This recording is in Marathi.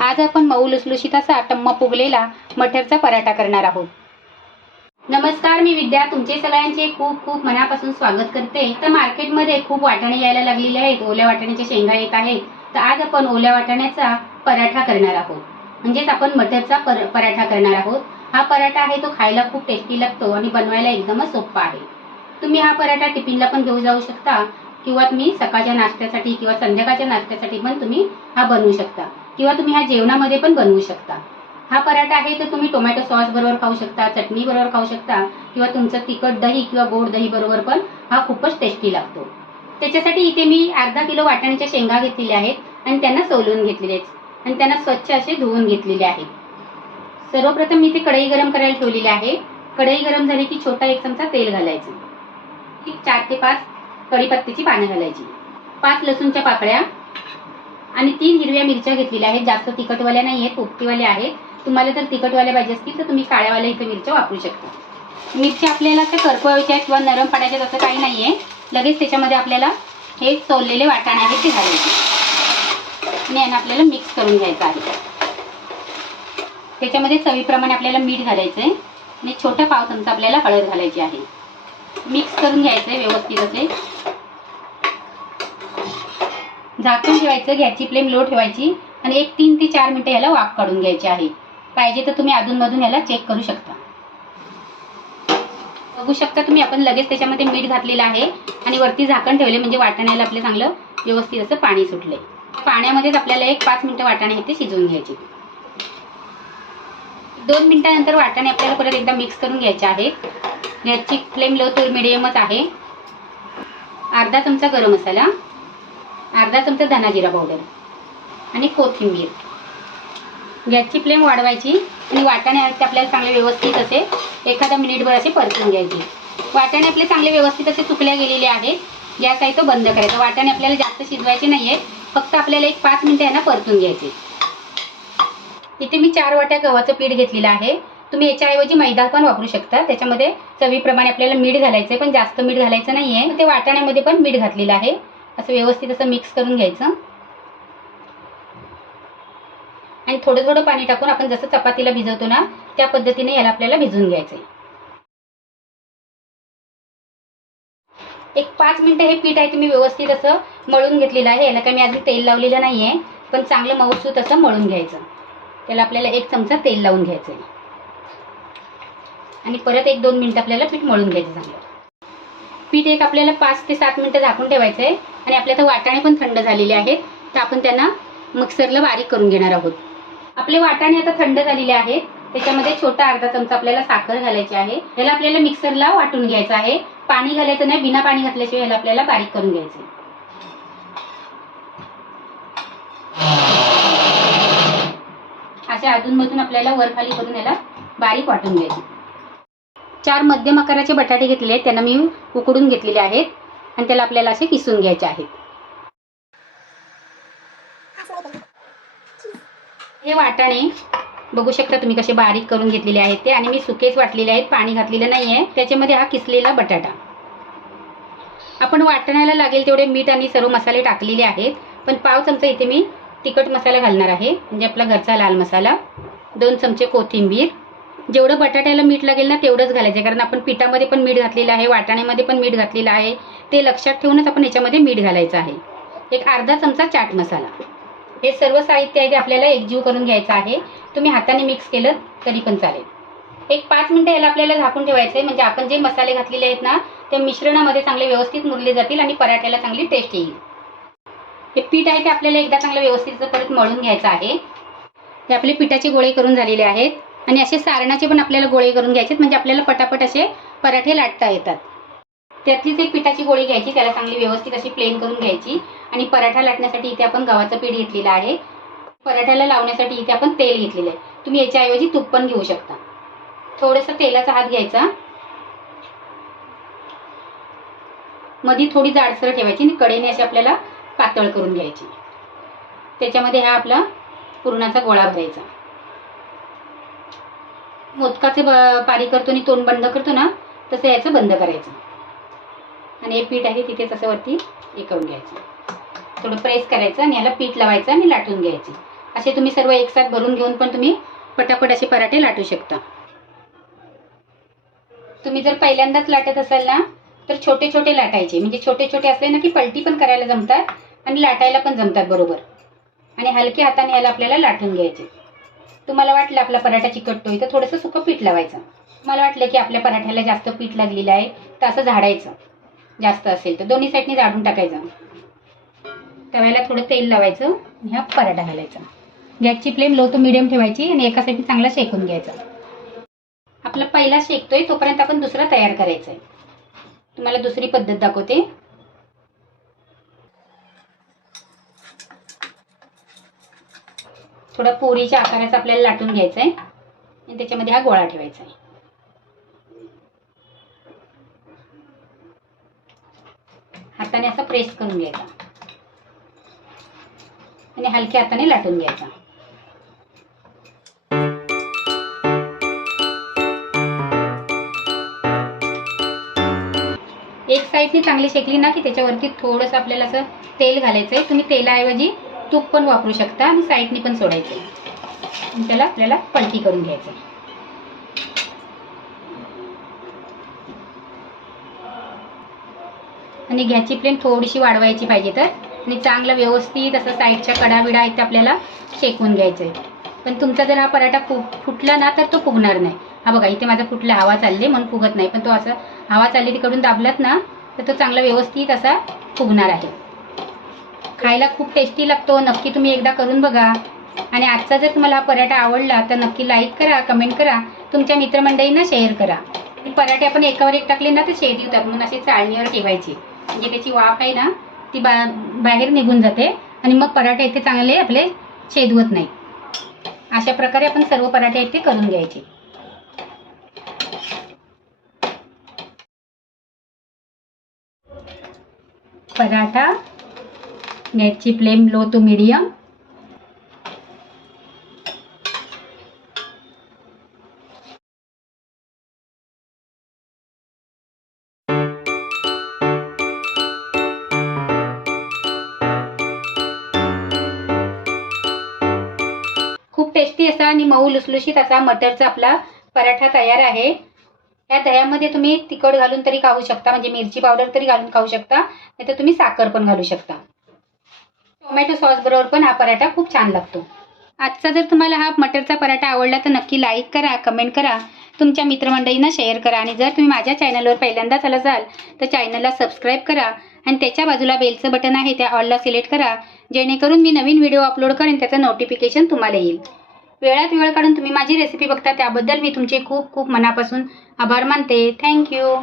आज आपण मऊ लुसलुशीत असा टम्म फुगलेला मटरचा पराठा करणार आहोत. नमस्कार मी विद्या. तुमचे सगळ्यांचे खूप खूप मनापासून स्वागत करते. तर मार्केटमध्ये खूप वाटाणे यायला लागलेले आहेत. ओल्या वाटाण्याच्या शेंगा येत आहेत. तर आज आपण ओल्या वाटाण्याचा पराठा करणार आहोत. म्हणजेच आपण मटरचा पर पराठा करणार आहोत. हा पराठा आहे तो खायला खूप टेस्टी लागतो आणि बनवायला एकदमच सोपा आहे. तुम्ही हा पराठा टिफिनला पण घेऊ जाऊ शकता. किंवा तुम्ही सकाळच्या नाश्त्यासाठी किंवा संध्याकाळच्या नाश्त्यासाठी पण तुम्ही हा बनवू शकता. किंवा तुम्ही हा जेवणामध्ये पण बनवू शकता. हा पराठा आहे तर तुम्ही टोमॅटो सॉस बरोबर खाऊ शकता चटणी बरोबर खाऊ शकता किंवा तुमचं तिखट दही किंवा गोड दही बरोबर पण हा खूपच टेस्टी लागतो. त्याच्यासाठी इथे मी अर्धा किलो वाटाण्याच्या शेंगा घेतलेल्या आहेत आणि त्यांना सोलून घेतलेले आहेत. आणि त्यांना स्वच्छ असे धुवून घेतलेले आहेत सर्वप्रथम मी इथे कढई गरम करायला ठेवलेली आहे. कढई गरम झाली की छोटा एक चमचा तेल घालायचं. चार ते पाच कढीपत्त्याची पानं घालायची. पाच लसूणच्या पाकळ्या आणि तीन हिरव्या मिरच्या घेतलेल्या आहेत. जास्त तिखटवाल्या नाही आहेत पोपटीवाल्या आहेत. तुम्हाला जर तिखटवाल्या पाहिजे असतील तर तुम्ही काळ्यावाल्या इथे मिरच्या वापरू शकता. मिरच्या आपल्याला त्या करपवायच्या किंवा नरम पाडायच्या तसं काही नाही आहे. लगेच त्याच्यामध्ये आपल्याला हे सोललेले वाटाणे आहेत ते घालायचे. आणि यांना आपल्याला मिक्स करून घ्यायचं आहे. त्याच्यामध्ये चवीप्रमाणे आपल्याला मीठ घालायचं आहे. आणि छोटा पाव चमचा आपल्याला हळद घालायची आहे. मिक्स करून घ्यायचं आहे व्यवस्थित असे. झाकून ठेवायचं गॅसची फ्लेम लो ठेवायची आणि एक तीन ते चार मिनिटं याला वाफ काढून घ्यायची आहे. पाहिजे तर तुम्ही अधूनमधून याला चेक करू शकता. बघू शकता तुम्ही आपण लगेच त्याच्यामध्ये मीठ घातलेलं आहे आणि वरती झाकण ठेवले म्हणजे वाटाण्याला आपलं चांगलं व्यवस्थित असं पाणी सुटलंय पाण्यामध्येच आपल्याला एक पाच मिनिटं वाटाणे हे ते शिजवून घ्यायचे. दोन मिनटानंतर वाटाणे आपल्याला परत एकदा मिक्स करून घ्यायचे आहेत. गॅसची फ्लेम लो तर मिडियमच आहे. अर्धा चमचा गरम मसाला. अर्धा चमचा धना जिरा पावडर आणि कोथिंबीर. गॅसची फ्लेम वाढवायची आणि वाटाणे आहेत ते आपल्याला चांगले व्यवस्थित असे एखादा मिनिटभर असे परतून घ्यायचे. वाटाणे आपले चांगले व्यवस्थित असे तुकल्या गेलेले आहेत. गॅस आहे तो बंद करायचा. वाटाणे आपल्याला जास्त शिजवायचे नाही आहेत फक्त आपल्याला एक पाच मिनिटं यांना परतून घ्यायचे. इथे मी चार वाट्या गव्हाचं पीठ घेतलेलं आहे. तुम्ही याच्याऐवजी मैदा पण वापरू शकता. त्याच्यामध्ये चवीप्रमाणे आपल्याला मीठ घालायचं आहे पण जास्त मीठ घालायचं नाही आहे ते वाटाण्यामध्ये पण मीठ घातलेलं आहे. असं व्यवस्थित असं मिक्स करून घ्यायचं. आणि थोडं थोडं पाणी टाकून आपण जसं चपातीला भिजवतो ना त्या पद्धतीने याला आपल्याला भिजवून घ्यायचं एक पाच मिनिटं हे पीठ आहे तुम्ही व्यवस्थित असं मळून घेतलेलं आहे. याला काही मी अजून तेल लावलेलं नाही आहे पण चांगलं मऊसूत असं मळून घ्यायचं. त्याला आपल्याला एक चमचा तेल लावून घ्यायचं आहे आणि परत एक दोन मिनिटं आपल्याला पीठ मळून घ्यायचं चांगलं. पीठ एक आपल्याला पाच ते सात मिनिटं झाकून ठेवायचं आहे आणि आपल्या आता वाटाणे पण थंड झालेले आहेत तर आपण त्यांना मिक्सरला बारीक करून घेणार आहोत. आपले वाटाणे आता थंड झालेले आहेत त्याच्यामध्ये छोटा अर्धा चमचा आपल्याला साखर घालायची आहे. याला आपल्याला मिक्सरला वाटून घ्यायचं आहे. पाणी घालायचं नाही बिना पाणी घातल्याशिवाय याला आपल्याला बारीक करून घ्यायचं अशा अधूनमधून आपल्याला वर खाली करून याला बारीक वाटून घ्यायचं चार मध्यम आकाराचे बटाटे घेतलेले आहेत त्यांना मी उकडून घेतलेले आहेत. आणि त्याला आपल्याला असे किसून घ्यायचे आहेत. हे वाटाणे बघू शकता तुम्ही कसे बारीक करून घेतलेले आहेत ते. आणि मी सुकेच वाटलेले आहेत पाणी घातलेलं नाही आहे त्याच्यामध्ये हा किसलेला बटाटा. आपण वाटण्याला लागेल तेवढे मीठ आणि सर्व मसाले टाकलेले आहेत. पण पाव चमचा इथे मी तिखट मसाला घालणार आहे. म्हणजे आपला घरचा लाल मसाला. दोन चमचे कोथिंबीर. जेवढं बटाट्याला मीठ लागेल ना तेवढंच घालायचं कारण आपण पिठामध्ये पण मीठ घातलेलं आहे वाटाण्यामध्ये पण मीठ घातलेलं आहे. ते लक्षात ठेवूनच आपण याच्यामध्ये मीठ घालायचं आहे. एक अर्धा चमचा चाट मसाला. हे सर्व साहित्य आहे ते आपल्याला एकजीव करून घ्यायचं आहे. तुम्ही हाताने मिक्स केलं तरी पण चालेल. एक पाच मिनटं याला आपल्याला झाकून ठेवायचं आहे. म्हणजे आपण जे मसाले घातलेले आहेत ना ते मिश्रणामध्ये चांगले व्यवस्थित मुरले जातील आणि पराठ्याला चांगली टेस्ट येईल. हे पीठ आहे ते आपल्याला एकदा चांगलं व्यवस्थित परत मळून घ्यायचं आहे. हे आपले पिठाचे गोळे करून झालेले आहेत. आणि असे सारणाचे पण आपल्याला गोळे करून घ्यायचे म्हणजे आपल्याला पटापट असे पराठे लाटता येतात. त्यातलीच एक पिठाची गोळी घ्यायची त्याला चांगली व्यवस्थित अशी प्लेन करून घ्यायची. आणि पराठा लाटण्यासाठी इथे आपण गव्हाचं पीठ घेतलेलं आहे. पराठ्याला लावण्यासाठी इथे आपण तेल घेतलेलं आहे. तुम्ही याच्याऐवजी तूप पण घेऊ शकता. थोडंसं तेलाचा हात घ्यायचा. मधी थोडी जाडसर ठेवायची आणि कडेने अशी आपल्याला पातळ करून घ्यायची. त्याच्यामध्ये हा आपला पुरणाचा गोळा भरायचा. मोदकाचे पाणी पारी करतो आणि तोंड बंद करतो ना तसं याचं बंद करायचं. आणि हे पीठ आहे तिथेच असं वरती हे करून घ्यायचं. थोडं प्रेस करायचं आणि याला पीठ लावायचं आणि लाटून घ्यायचे. असे तुम्ही सर्व एकसाथ भरून घेऊन पण तुम्ही पटापट असे पराठे लाटू शकता. तुम्ही जर पहिल्यांदाच लाटत असाल ना तर छोटे छोटे लाटायचे. म्हणजे छोटे छोटे असले ना की पलटी पण करायला जमतात आणि लाटायला पण जमतात बरोबर. आणि हलक्या हाताने याला आपल्याला लाटून घ्यायचे. तुम्हाला वाटलं आपला पराठा चिकटतोय तर थोडंसं सुकं पीठ लावायचं. मला वाटलं की आपल्या पराठ्याला जास्त पीठ लागलेलं आहे तर असं झाडायचं. जास्त असेल तर दोन्ही साईडने झाडून टाकायचं. तव्याला थोडं तेल लावायचं आणि हा पराठा घालायचा. गॅसची फ्लेम लो टू मिडियम ठेवायची आणि एका साईडने चांगला शेकून घ्यायचा. आपला पहिला शेकतोय तोपर्यंत आपण दुसरा तयार करायचा आहे तुम्हाला दुसरी पद्धत दाखवते. थोडा पोरीच्या आकाराचा आपल्याला लाटून घ्यायचा आहे आणि त्याच्यामध्ये हा गोळा ठेवायचा आहे हाताने असा प्रेस करून घ्यायचा. आणि हलक्या हाताने लाटून घ्यायचा. एक साईडने चांगली शेकली ना की त्याच्यावरती थोडंसं आपल्याला असं तेल घालायचं आहे तुम्ही तेलाऐवजी तूप पण वापरू शकता आणि साईडने पण सोडायचं. आहे त्याला आपल्याला पलटी करून घ्यायचं. आहे आणि गॅसची प्लेन थोडीशी वाढवायची पाहिजे तर. आणि चांगलं व्यवस्थित असं साईडच्या कडा बिडा आहेत ते आपल्याला शेकून घ्यायचं आहे पण तुमचा जर हा पराठा फु फुटला ना तर तो फुगणार नाही. हा बघा इथे माझा फुटला हवा चालली म्हणून फुगत नाही. पण तो असं हवा चालली तिकडून दाबलात ना तर तो चांगला व्यवस्थित असा फुगणार आहे. खायला खूप टेस्टी लागतो. नक्की तुम्ही एकदा करून बघा. आणि आजचा जर तुम्हाला हा पराठा आवडला तर नक्की लाईक करा कमेंट करा. तुमच्या मित्रमंडळींना शेअर करा. पराठे आपण एकावर एक टाकले ना तर शेद होतात म्हणून असे चाळणीवर ठेवायची. म्हणजे त्याची वाफ आहे ना ती बा बाहेर निघून जाते. आणि मग पराठे इथे चांगले आपले छेदवत नाही. अशा प्रकारे आपण सर्व पराठे इथे करून घ्यायचे. पराठा गॅसची फ्लेम लो टू मिडियम. खूप टेस्टी असा आणि मऊ लुसलुशीत असा मटरचा आपला पराठा तयार आहे. या दह्यामध्ये तुम्ही तिखट घालून तरी खाऊ शकता म्हणजे मिरची पावडर तरी घालून खाऊ शकता नाही तर तुम्ही साखर पण घालू शकता. टोमॅटो सॉस बरोबर पण हा पराठा खूप छान लागतो. आजचा जर तुम्हाला हा मटरचा पराठा आवडला तर नक्की लाईक करा कमेंट करा. तुमच्या मित्रमंडळींना शेअर करा आणि जर तुम्ही माझ्या चॅनलवर पहिल्यांदाच आला जाल तर चॅनलला सबस्क्राईब करा आणि त्याच्या बाजूला बेलचं बटन आहे त्या ऑलला सिलेक्ट करा. जेणेकरून मी नवीन व्हिडिओ अपलोड करेन त्याचं नोटिफिकेशन तुम्हाला येईल. वेळात वेळ काढून तुम्ही माझी रेसिपी बघता त्याबद्दल मी तुमचे खूप खूप मनापासून आभार मानते. थँक्यू